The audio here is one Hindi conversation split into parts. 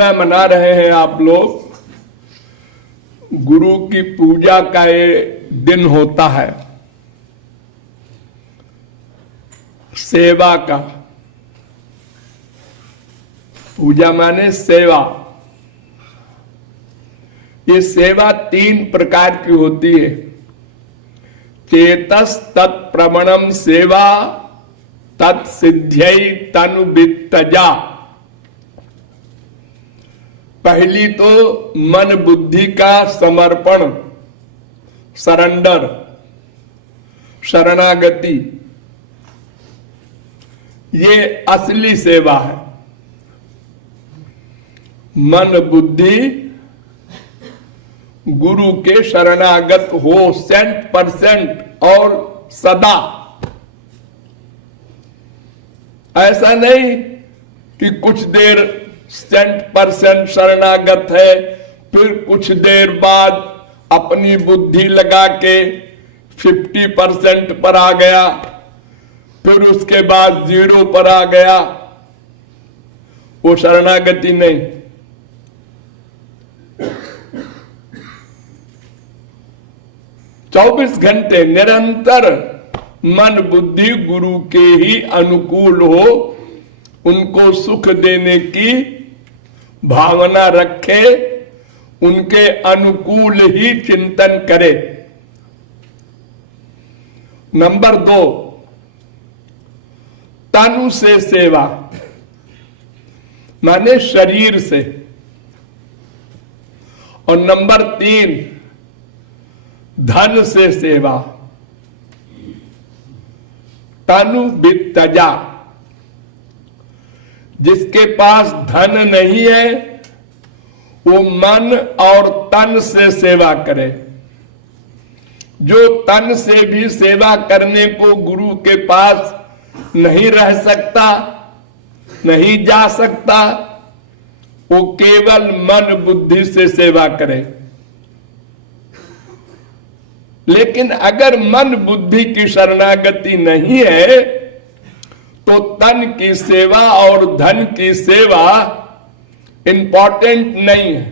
पूर्णिमा मना रहे हैं आप लोग। गुरु की पूजा का ये दिन होता है, सेवा का। पूजा माने सेवा। ये सेवा 3 प्रकार की होती है। चेतस तत्प्रवणम सेवा तत्सिद्ध्यै तनुवित्तजा। पहली तो मन बुद्धि का समर्पण, सरेंडर, शरणागति, ये असली सेवा है। मन बुद्धि गुरु के शरणागत हो 100% और सदा। ऐसा नहीं कि कुछ देर 100% शरणागत है, फिर कुछ देर बाद अपनी बुद्धि लगा के 50% पर आ गया, फिर उसके बाद 0 पर आ गया। वो शरणागति नहीं। चौबीस घंटे निरंतर मन बुद्धि गुरु के ही अनुकूल हो, उनको सुख देने की भावना रखे, उनके अनुकूल ही चिंतन करे। नंबर 2, तनु से सेवा, माने शरीर से। और नंबर 3, धन से सेवा, तनु वित्तजा। जिसके पास धन नहीं है वो मन और तन से सेवा करे। जो तन से भी सेवा करने को गुरु के पास नहीं रह सकता, नहीं जा सकता, वो केवल मन बुद्धि से सेवा करे। लेकिन अगर मन बुद्धि की शरणागति नहीं है तो तन की सेवा और धन की सेवा इंपॉर्टेंट नहीं है।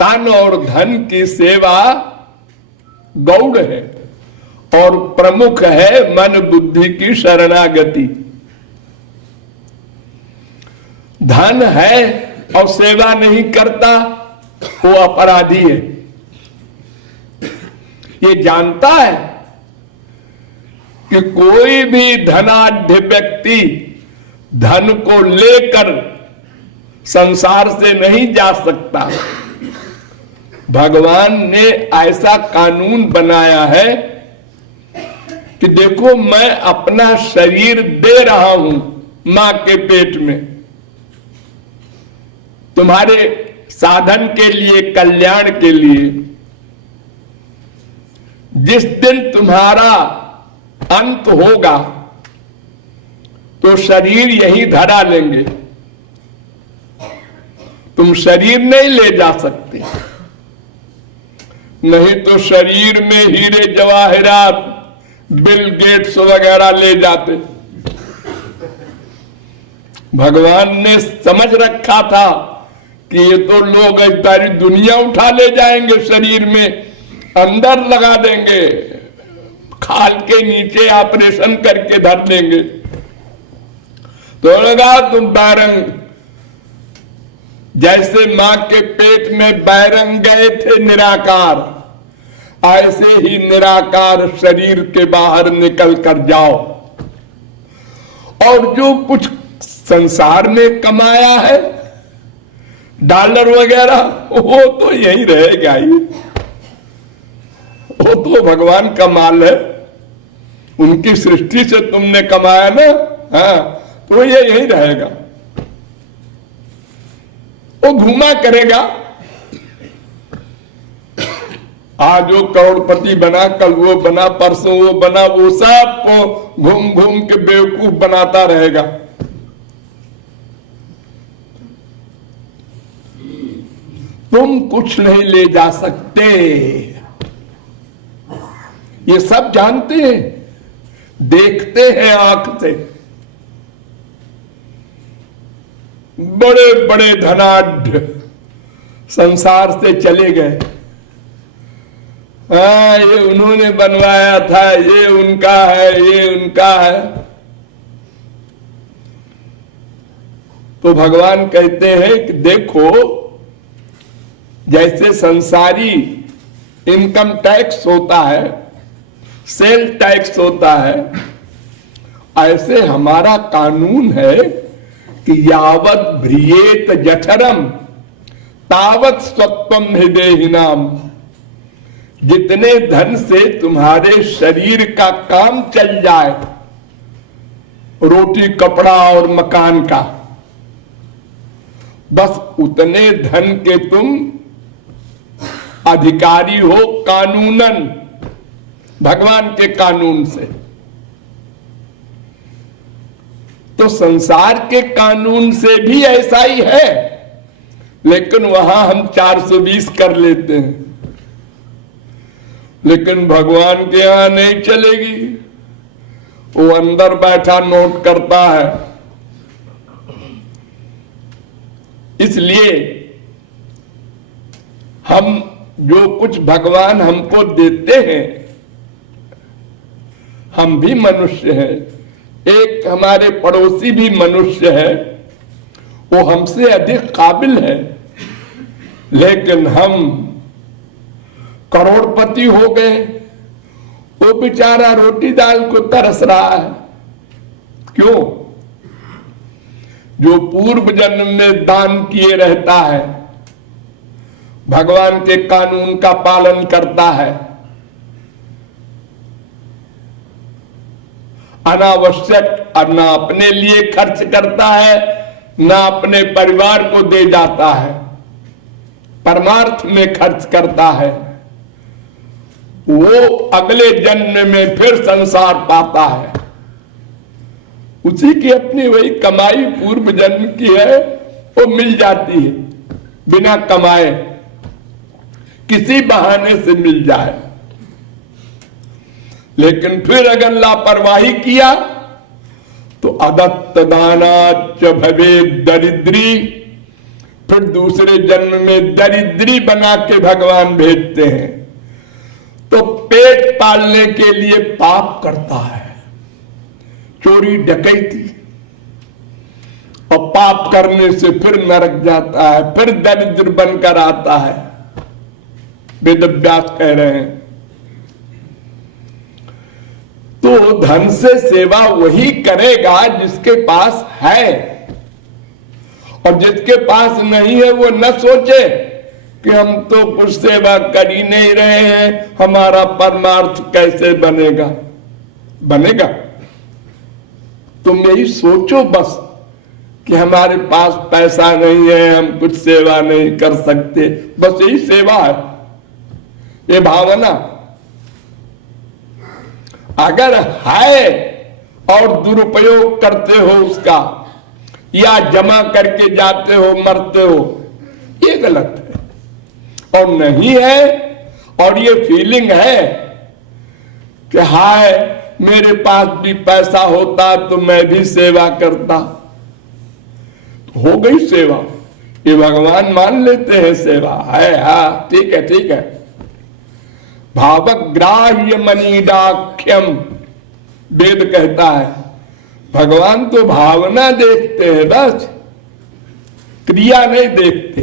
तन और धन की सेवा गौड़ है और प्रमुख है मन बुद्धि की शरणागति। धन है और सेवा नहीं करता वो अपराधी है। ये जानता है कि कोई भी धनाढ्य व्यक्ति धन को लेकर संसार से नहीं जा सकता। भगवान ने ऐसा कानून बनाया है कि देखो मैं अपना शरीर दे रहा हूं मां के पेट में, तुम्हारे साधन के लिए, कल्याण के लिए। जिस दिन तुम्हारा अंत होगा तो शरीर यही धरा लेंगे, तुम शरीर नहीं ले जा सकते। नहीं तो शरीर में हीरे जवाहरात बिल गेट्स वगैरह ले जाते। भगवान ने समझ रखा था कि ये तो लोग सारी दुनिया उठा ले जाएंगे, शरीर में अंदर लगा देंगे, खाल के नीचे ऑपरेशन करके धर देंगे। तो लगा तुम बैरंग, जैसे मां के पेट में बैरंग गए थे निराकार, ऐसे ही निराकार शरीर के बाहर निकल कर जाओ। और जो कुछ संसार में कमाया है, डॉलर वगैरह, वो तो यही रहेगा ही। वो तो भगवान का माल है, उनकी सृष्टि से तुमने कमाया ना, हाँ, तो ये यही रहेगा। वो घूमा करेगा। आज वो करोड़पति बना, कल वो बना, परसों वो बना, वो सबको घूम घूम के बेवकूफ बनाता रहेगा। तुम कुछ नहीं ले जा सकते, ये सब जानते हैं। देखते हैं आंख से, बड़े बड़े धनाढ्य संसार से चले गए। हाँ, ये उन्होंने बनवाया था, ये उनका है, ये उनका है। तो भगवान कहते हैं कि देखो, जैसे संसारी इनकम टैक्स होता है, सेल टैक्स होता है, ऐसे हमारा कानून है कि यावत भ्रियेत जठरम तावत स्वत्वम हृदयहीनाम। जितने धन से तुम्हारे शरीर का काम चल जाए, रोटी कपड़ा और मकान का, बस उतने धन के तुम अधिकारी हो कानूनन, भगवान के कानून से। तो संसार के कानून से भी ऐसा ही है, लेकिन वहां हम 420 कर लेते हैं, लेकिन भगवान के यहां नहीं चलेगी। वो अंदर बैठा नोट करता है। इसलिए हम जो कुछ भगवान हमको देते हैं, हम भी मनुष्य हैं। एक हमारे पड़ोसी भी मनुष्य है, वो हमसे अधिक काबिल है, लेकिन हम करोड़पति हो गए, वो बेचारा रोटी दाल को तरस रहा है। क्यों? जो पूर्व जन्म में दान किए रहता है, भगवान के कानून का पालन करता है, अनावश्यक ना अपने लिए खर्च करता है, ना अपने परिवार को दे जाता है, परमार्थ में खर्च करता है, वो अगले जन्म में फिर संसार पाता है। उसी की अपनी वही कमाई पूर्व जन्म की है, वो मिल जाती है बिना कमाए, किसी बहाने से मिल जाए। लेकिन फिर अगर लापरवाही किया तो अदत्त दानाच भवे दरिद्री, फिर दूसरे जन्म में दरिद्री बना के भगवान भेजते हैं। तो पेट पालने के लिए पाप करता है, चोरी डकैती, और पाप करने से फिर नरक जाता है, फिर दरिद्र बनकर आता है। वेदव्यास कह रहे हैं। तो धन से सेवा वही करेगा जिसके पास है, और जिसके पास नहीं है वो न सोचे कि हम तो कुछ सेवा कर ही नहीं रहे हैं, हमारा परमार्थ कैसे बनेगा। बनेगा। तुम यही सोचो बस कि हमारे पास पैसा नहीं है, हम कुछ सेवा नहीं कर सकते, बस यही सेवा है, ये भावना। अगर है और दुरुपयोग करते हो उसका, या जमा करके जाते हो मरते हो, ये गलत है। और नहीं है, और ये फीलिंग है कि हाय मेरे पास भी पैसा होता तो मैं भी सेवा करता, तो हो गई सेवा। ये भगवान मान लेते हैं सेवा है। हाँ ठीक है, ठीक है। भावग्राह्य मनीडाख्यम, वेद कहता है। भगवान तो भावना देखते हैं, बस क्रिया नहीं देखते।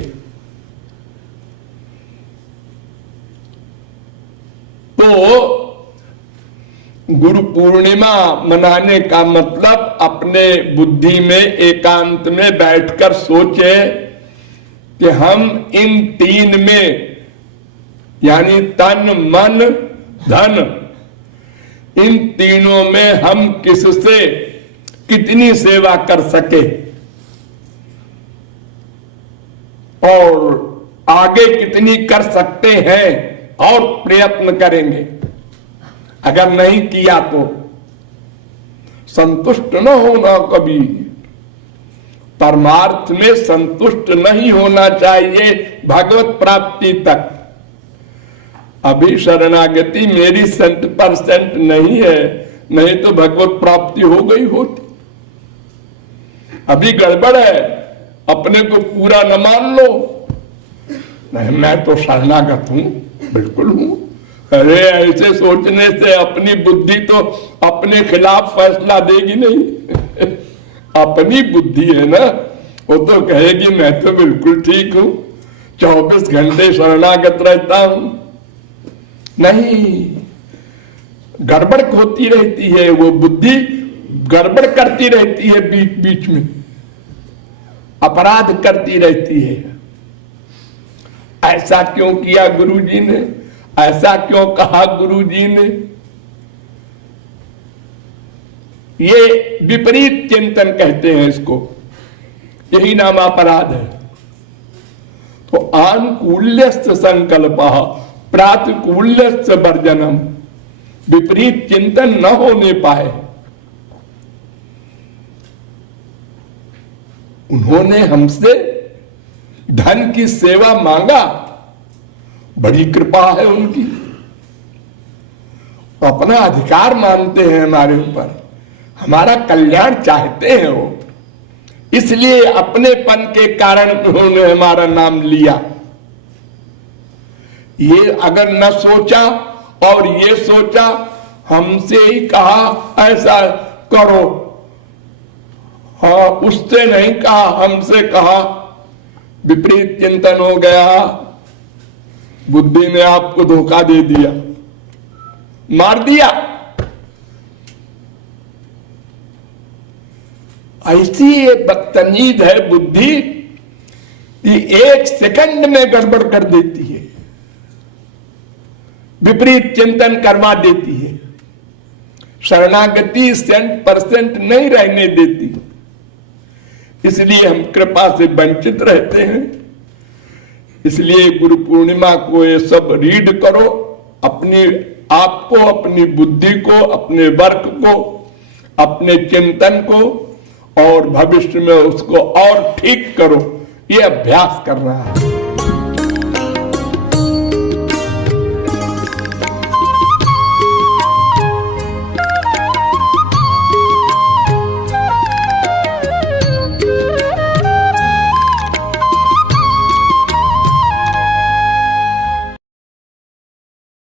तो गुरु पूर्णिमा मनाने का मतलब अपने बुद्धि में एकांत में बैठकर सोचे कि हम इन तीन में, यानी तन मन धन, इन तीनों में हम किससे कितनी सेवा कर सके और आगे कितनी कर सकते हैं, और प्रयत्न करेंगे। अगर नहीं किया तो संतुष्ट न होना कभी। परमार्थ में संतुष्ट नहीं होना चाहिए भगवत प्राप्ति तक। अभी शरणागति मेरी 100% नहीं है, नहीं तो भगवत प्राप्ति हो गई होती। अभी गड़बड़ है, अपने को पूरा न मान लो। नहीं, मैं तो शरणागत हूं, बिल्कुल हूं। अरे ऐसे सोचने से अपनी बुद्धि तो अपने खिलाफ फैसला देगी नहीं। अपनी बुद्धि है ना, वो तो कहेगी मैं तो बिल्कुल ठीक हूं, 24 घंटे शरणागत रहता हूं। नहीं, गड़बड़ होती रहती है, वो बुद्धि गड़बड़ करती रहती है, बीच बीच में अपराध करती रहती है। ऐसा क्यों किया गुरुजी ने, ऐसा क्यों कहा गुरुजी ने, ये विपरीत चिंतन कहते हैं इसको, यही नाम अपराध है। तो आनुकूल्यस्य संकल्पः प्रातिकूल्यस्य वर्जनम, विपरीत चिंतन न होने पाए। उन्होंने हमसे धन की सेवा मांगा, बड़ी कृपा है उनकी, अपना अधिकार मानते हैं हमारे ऊपर, हमारा कल्याण चाहते हैं वो, इसलिए अपनेपन के कारण उन्होंने हमारा नाम लिया। ये अगर न सोचा और ये सोचा, हमसे ही कहा ऐसा करो, हाँ उससे नहीं कहा, हमसे कहा, विपरीत चिंतन हो गया, बुद्धि ने आपको धोखा दे दिया, मार दिया। ऐसी ये बदतमीज है बुद्धि कि 1 सेकंड में गड़बड़ कर देती है, विपरीत चिंतन करवा देती है, शरणागति 100% नहीं रहने देती। इसलिए हम कृपा से वंचित रहते हैं। इसलिए गुरु पूर्णिमा को ये सब रीड करो, अपने आप को, अपनी बुद्धि को, अपने वर्क को, अपने चिंतन को, और भविष्य में उसको और ठीक करो, ये अभ्यास करना है।